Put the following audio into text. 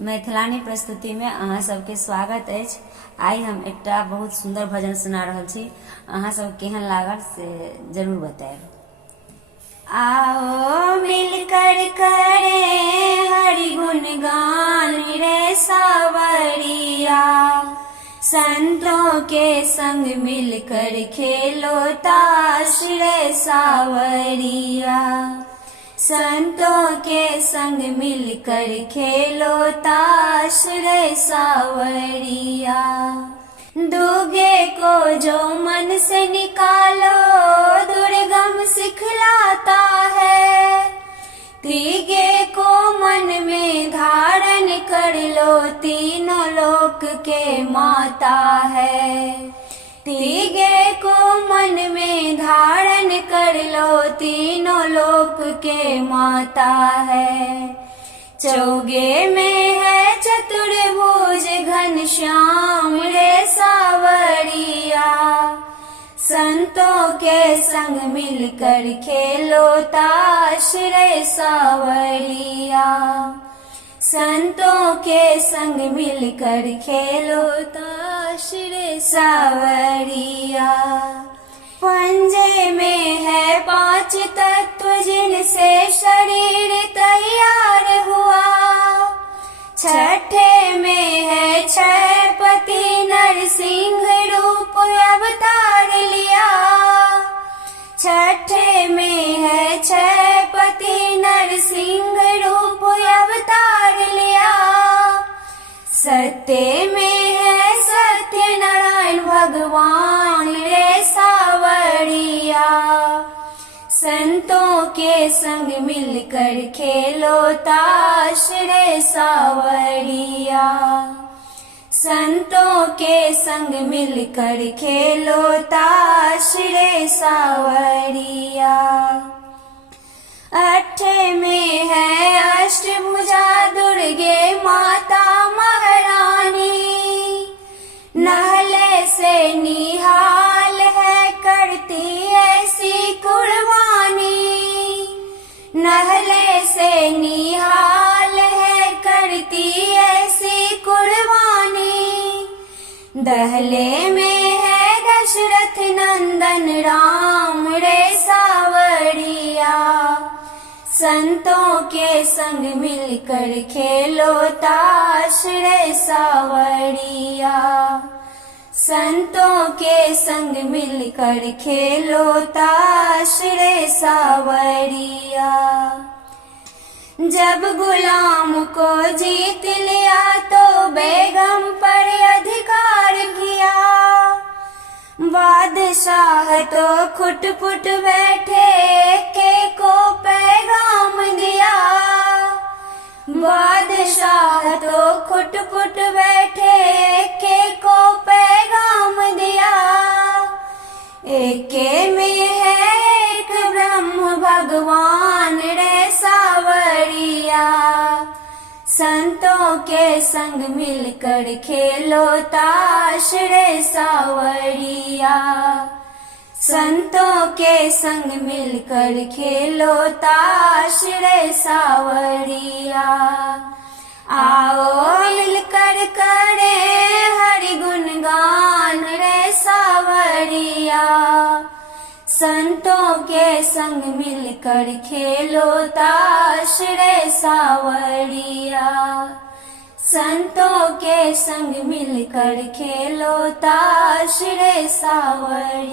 मैथिलानी प्रस्तुति में अहाँ सबके स्वागत अछि। आई हम एकटा बहुत सुंदर भजन सुना रहल छी। अहाँ सब केहन लागल से जरूर बताएब। आओ मिलकर करे हरि गुणगान रे सावरिया, संतों के संग मिलकर खेलो ताश रे सावरिया, संतों के संग मिलकर खेलो ताश रे सावरिया। दुगे को जो मन से निकालो दुर्गम सिखलाता है, तीगे को मन में धारण कर लो तीनों लोक के माता है, तीगे को मन में धारण कर लो तीनों लोक के माता है। चौगे में है चतुर्भुज घनश्याम रे सावरिया, संतों के संग मिलकर खेलो ताश रे सावरिया, संतों के संग मिलकर खेलो ताश रे सावरिया। पंजे में है 5 तत्व जिनसे शरीर तैयार हुआ, छठे में है 6 पति नरसिंह रूप अवतार लिया, छठे में है 6 पति नरसिंह रूप अवतार लिया। सत्य में है सत्यनारायण भगवान रे सावरिया, संतों के संग मिलकर खेलो ताश रे सावरिया, संतों के संग मिलकर खेलो ताश रे सावरिया। अठे में है अष्टभुजा दुर्गे माता महारानी, नहले से निहाल है करती ऐसी कुर्बानी, नहले से निहाल है करती ऐसी कुर्बानी। दहले में है दशरथ नंदन राम रे सावरिया, संतों के संग मिलकर खेलो ताश रे सावरिया, संतों के संग मिलकर खेलो ताश रे सावरिया। जब गुलाम को जीत लिया तो बेगम पर अधिकार किया, बादशाह तो खुट पुट बैठे के को पैगाम दिया, बादशाह तो खुट पुट बैठे के को पैगाम दिया। एके में है एक ब्रह्म भगवान रे सावरिया, संतों के संग मिलकर खेलो ताश रे सावरिया, संतों के संग मिलकर खेलो ताश रे सावरिया। आओ मिलकर करे हरि गुणगान रे सावरिया, संतों के संग मिलकर खेलो ताश रे सावरिया, संतों के संग मिलकर खेलो ताश रे सावरिया।